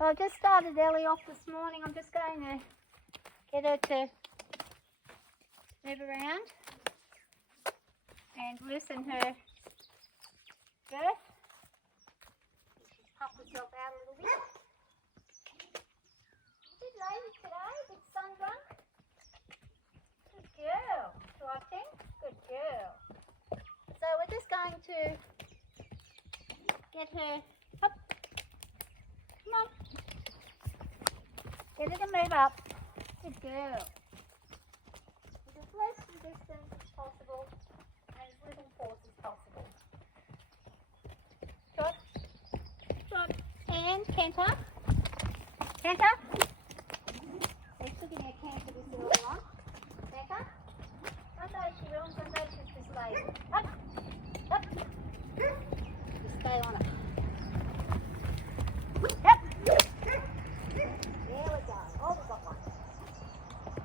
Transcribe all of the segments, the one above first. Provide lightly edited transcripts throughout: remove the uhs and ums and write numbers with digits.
Well, I've just started Ellie off this morning. I'm just going to get her to move around and loosen her girth. She's puffed herself out a little bit. A bit lazy today, a bit sun-drunk. Good girl, do I think? Good girl. So we're just going to get her up. Come on. Get her to move up. Good girl. With as less resistance as possible and as little force as possible. Trot. Trot. And canter. Canter. They're still giving a canter this early on. Canter. Sometimes she will, sometimes she's just lazy. Up. Up. Just stay on it. Up. There we go. Oh, we've got one.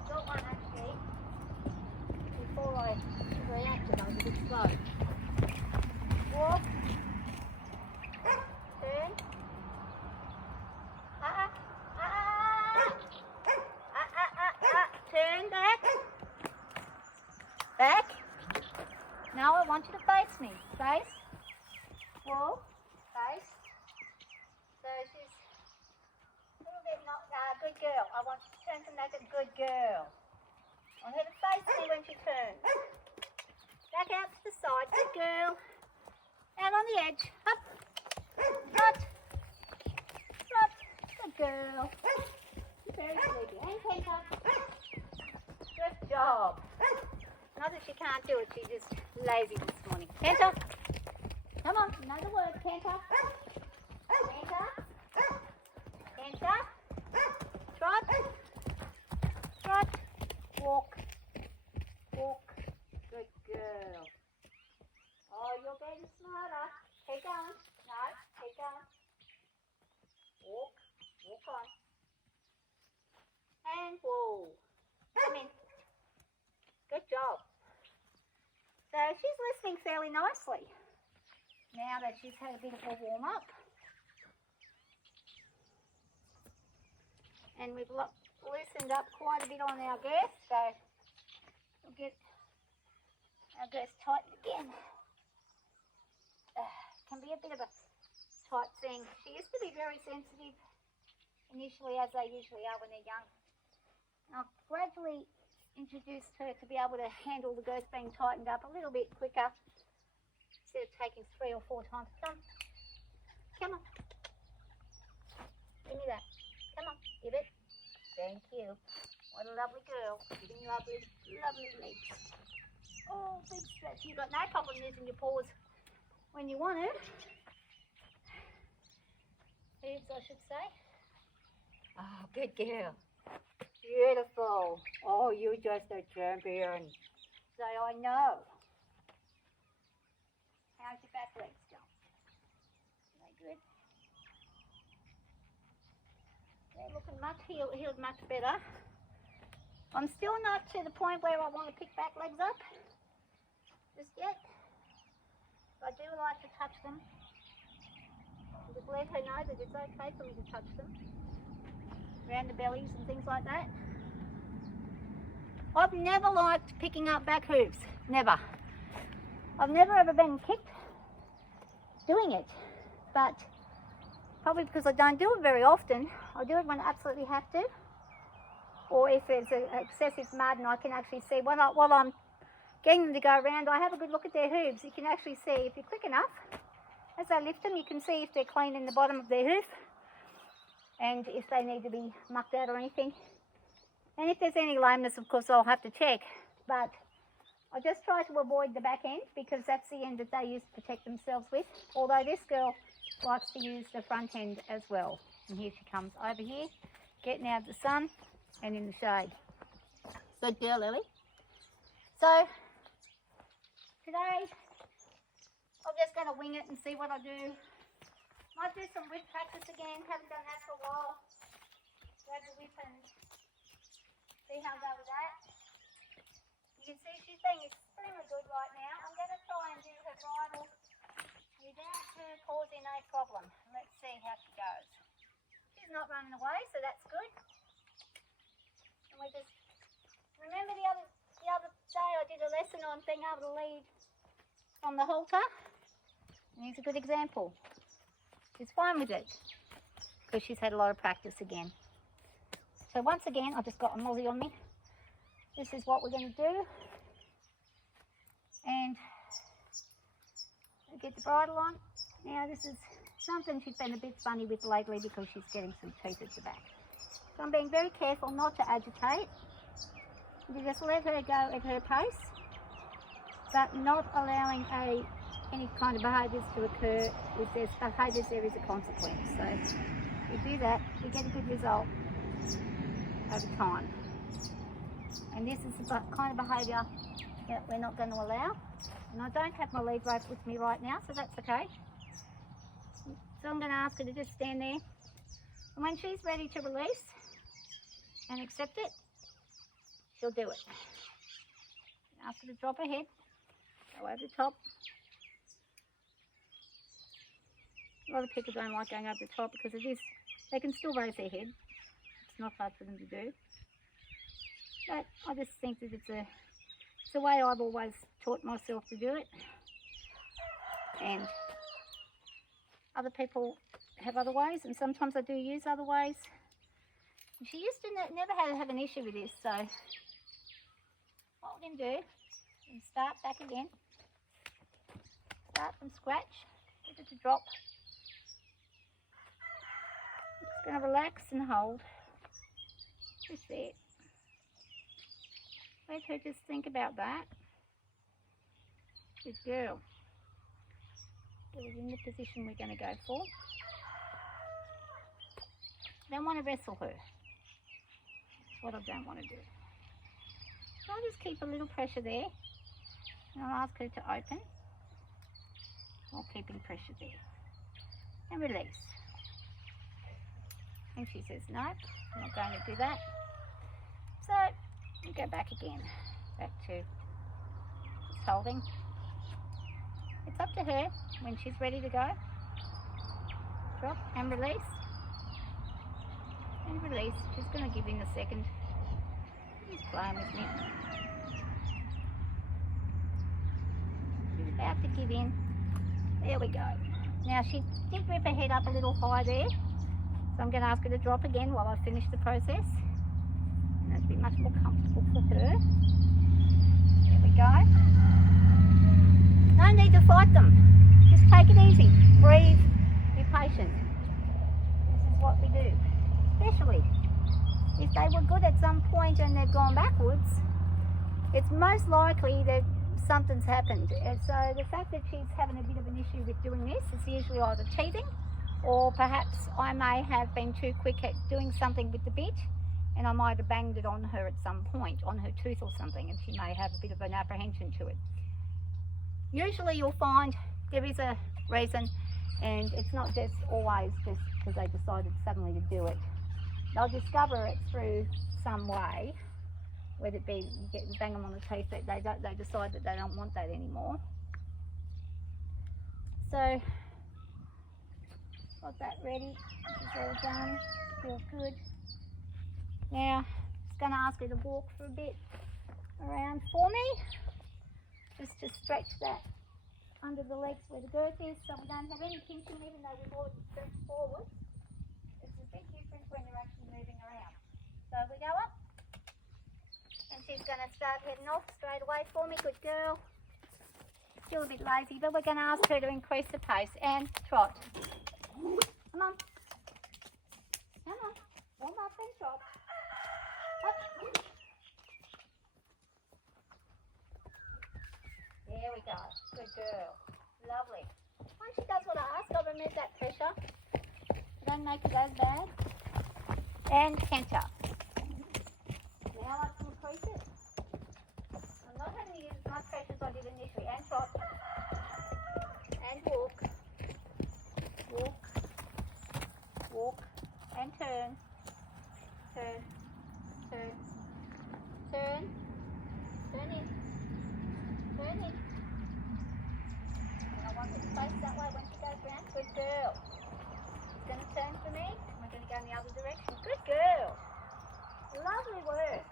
Got one actually. Before I reacted, I was a bit slow. Walk. Turn. Turn back. Back. Now I want you to face me. Face. Walk. Face. So she's a little bit not good girl. I want you to turn to make a good girl. I want her to face me when she turns. Back out to the side. Good girl. Out on the edge. Up. Trot. Trot. Good girl. Very sleepy. And canter. Good job. Not that she can't do it, she's just lazy this morning. Canter. Come on, another word. Canter. Canter. Canter. Trot. Trot. Walk. Walk. Good girl. Oh, you're getting smarter. Keep going. No, keep going. Walk. Walk on. And whoa. Come in. Good job. So she's listening fairly nicely now that she's had a bit of a warm up. And we've loosened up quite a bit on our girth, so we'll get our girth tightened again. Can be a bit of a tight thing. She used to be very sensitive initially, as they usually are when they're young. I've gradually introduced her to be able to handle the girth being tightened up a little bit quicker instead of taking 3 or 4 times. Come on. Give me that. Come on, give it. Thank you. What a lovely girl. Giving lovely, lovely legs. Oh, big stretch. You've got no problem using your paws when you want to. Hooves, I should say. Oh, good girl. Beautiful. Oh, you're just a champion. So I know. How's your back legs going? Are they good? They're looking much healed much better. I'm still not to the point where I want to pick back legs up just yet. I do like to touch them. Just let her know that it's okay for me to touch them. Around the bellies and things like that. I've never liked picking up back hooves. Never. I've never ever been kicked doing it. But probably because I don't do it very often. I do it when I absolutely have to. Or if there's an excessive mud and I can actually see while I'm getting them to go around, I have a good look at their hooves. You can actually see if you're quick enough. As I lift them, you can see if they're clean in the bottom of their hoof. And if they need to be mucked out or anything. And if there's any lameness, of course, I'll have to check. But I just try to avoid the back end because that's the end that they use to protect themselves with. Although this girl likes to use the front end as well. And here she comes over here, getting out of the sun and in the shade. Good girl, Ellie. So, today, I'm just going to wing it and see what I do. Might do some whip practice again, haven't done that for a while. Grab the whip and see how I go with that. You can see she's being extremely good right now. I'm going to try and do her bridle without her causing a problem. Let's see how she goes. She's not not running away, so that's good. And we just remember the other day I did a lesson on being able to lead from the halter. And here's a good example. She's fine with it because she's had a lot of practice again. So once again, I just got a mozzie on me. This is what we're going to do. And get the bridle on. Now this is something she's been a bit funny with lately because she's getting some teeth at the back. So I'm being very careful not to agitate. You just let her go at her pace, but not allowing any kind of behaviours to occur. If there's behaviours, there is a consequence. So if you do that, you get a good result over time. And this is the kind of behaviour that we're not going to allow. And I don't have my lead rope with me right now, so that's okay. So I'm going to ask her to just stand there. And when she's ready to release and accept it, she'll do it. Ask her to drop her head, go over the top. A lot of people don't like going over the top because it is, they can still raise their head. It's not hard for them to do. But I just think that it's the way I've always taught myself to do it. And other people have other ways, and sometimes I do use other ways. And she used to never have an issue with this, so what we're going to do is start back again. Start from scratch, get it to drop. I'm just going to relax and hold. Just there. Let her just think about that. Good girl. Get it in the position we're going to go for. I don't want to wrestle her. That's what I don't want to do. So I'll just keep a little pressure there. And I'll ask her to open while keeping pressure there. And release. And she says, no, I'm not going to do that. So we go back again, back to just holding. It's up to her when she's ready to go. Drop and release. And release. She's going to give in a second. She's playing with me. She's about to give in. There we go. Now she did rip her head up a little high there. So I'm going to ask her to drop again while I finish the process. And that'll be much more comfortable for her. There we go. No need to fight them. Just take it easy. Breathe. Be patient. This is what we do. Especially if they were good at some point and they've gone backwards, it's most likely that something's happened. And so the fact that she's having a bit of an issue with doing this is usually either teething, or perhaps I may have been too quick at doing something with the bit and I might have banged it on her at some point, on her tooth or something, and she may have a bit of an apprehension to it. Usually you'll find there is a reason, and it's not just always just because they decided suddenly to do it. They'll discover it through some way, whether it be you bang them on the teeth, that they decide that they don't want that anymore. So got that ready. This is all done. Feels good. Now just going to ask her to walk for a bit around for me, just to stretch that under the legs where the girth is, so we don't have any pinching even though we've already stretched forward. It's a bit different when you're actually moving around. So we go up, and she's going to start heading off straight away for me. Good girl. Still a bit lazy, but we're going to ask her to increase the pace and trot. Come on. Come on. Warm up and trot. Up. There we go. Good girl. Lovely. Once she does what I ask, I'll remove that pressure. Don't make it as bad. And canter. Now I can increase it. I'm not having to use as much pressure as I did initially. And trot. And walk. Walk. Walk. And turn. Turn. Turn. Turn. Turn in. Turn in. And I want it to face that way when she goes round. Good girl. She's going to turn for me. We're going to go in the other direction. Good girl. Lovely work.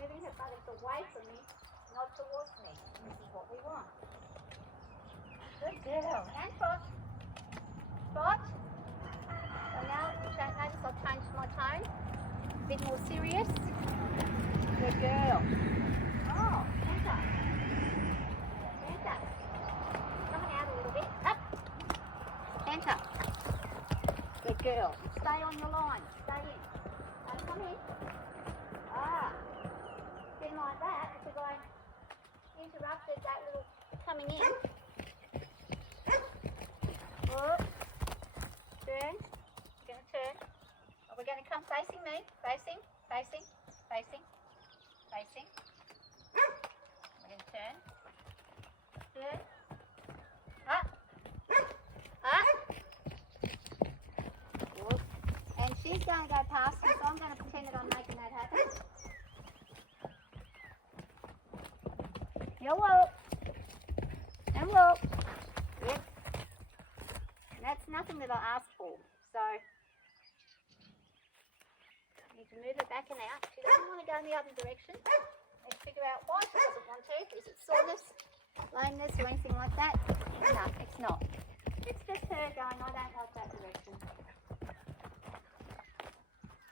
Moving her buttocks away from me, not towards me. This is what we want. Good girl. And trot. Trot. So now, if you don't notice, I've changed my tone. A bit more serious. Good girl. Oh, centre. Centre. Coming out a little bit. Up. Centre. Good girl. Stay on your line. Stay in. Don't come in. Been like that because I interrupted that little coming in. Oh. Turn. We're going to turn. Oh, we're going to come facing me. Facing. Facing. Facing. Facing. We're going to turn. Turn. Up. Up. Good. And she's going to go past me, so I'm going to pretend that I'm making that happen. You walk. And walk. Yep. And that's nothing that I asked for. So, you need to move it back and out. She doesn't want to go in the other direction. Let's figure out why she doesn't want to. Is it soreness, lameness, or anything like that? No, it's not. It's just her going, I don't like that direction.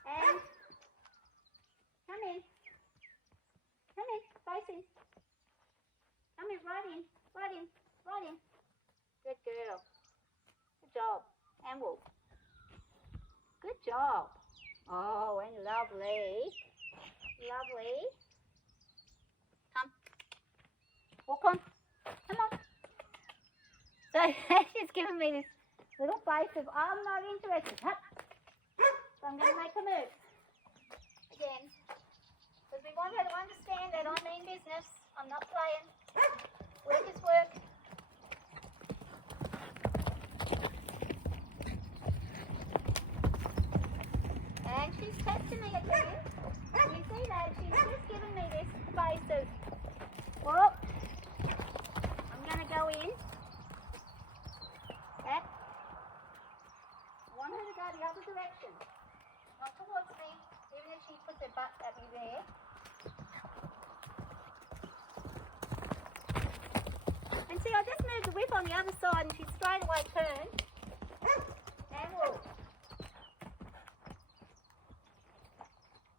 And come in. Come in, facing. Come in, right in, right in, right in. Good girl. Good job. And walk. Good job. Oh, and lovely. Lovely. Come. Walk on. Come on. So she's given me this little face of, I'm not interested. Hup. So I'm going to make a move. Again. Because we want her to understand that I mean business. I'm not playing. Work is work. And she's testing me again. You see that? She's just given me this face of, whoop. I'm going to go in. Back. I want her to go the other direction. Not towards me, even if she puts her butt at me there. And see, I just moved the whip on the other side and she straight away turned. And walk.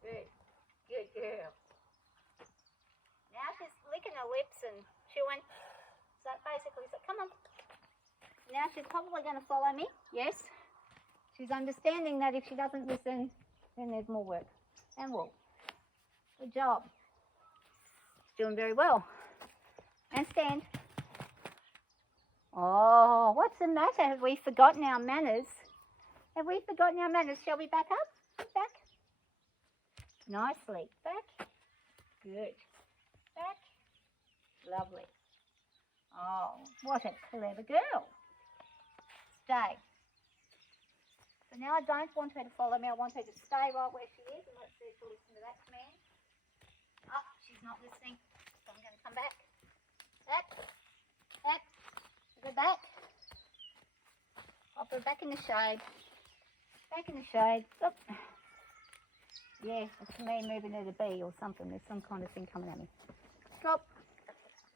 Good. Good girl. Now she's licking her lips and chewing. So basically, so come on. Now she's probably going to follow me. Yes. She's understanding that if she doesn't listen, then there's more work. And walk. Good job. Doing very well. And stand. Oh, what's the matter? Have we forgotten our manners? Have we forgotten our manners? Shall we back up? Back. Nicely. Back. Good. Back. Lovely. Oh, what a clever girl. Stay. So now I don't want her to follow me. I want her to stay right where she is and let's see if she'll listen to that command. Oh, she's not listening. So I'm going to come back. Back. Back. Go back. I'll put her back in the shade. Back in the shade. Oop. Yeah, it's me moving her to B or something. There's some kind of thing coming at me. Drop.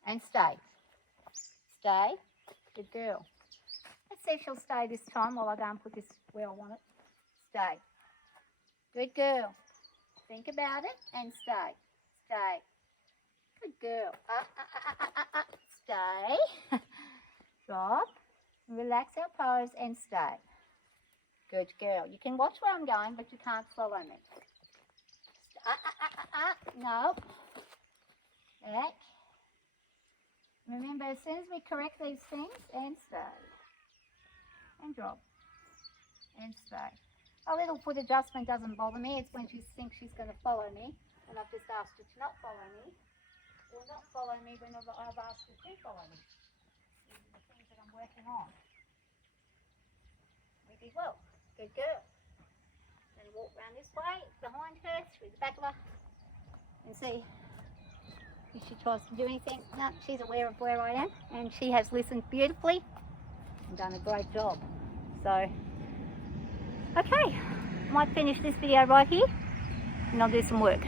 And stay. Stay. Good girl. Let's see if she'll stay this time while I go and put this where I want it. Stay. Good girl. Think about it and stay. Stay. Good girl. Stay. Drop. Relax our pose and stay. Good girl. You can watch where I'm going, but you can't follow me. No. Back. Remember, as soon as we correct these things, and stay. And drop. And stay. A little foot adjustment doesn't bother me. It's when she thinks she's going to follow me, and I've just asked her to not follow me, or not follow me whenever I've asked her to follow me. These are the things that I'm working on. We did well. Good girl. Then walk round this way, behind her, through the back of her, and see if she tries to do anything. No, she's aware of where I am, and she has listened beautifully and done a great job. So, okay, might finish this video right here and I'll do some work.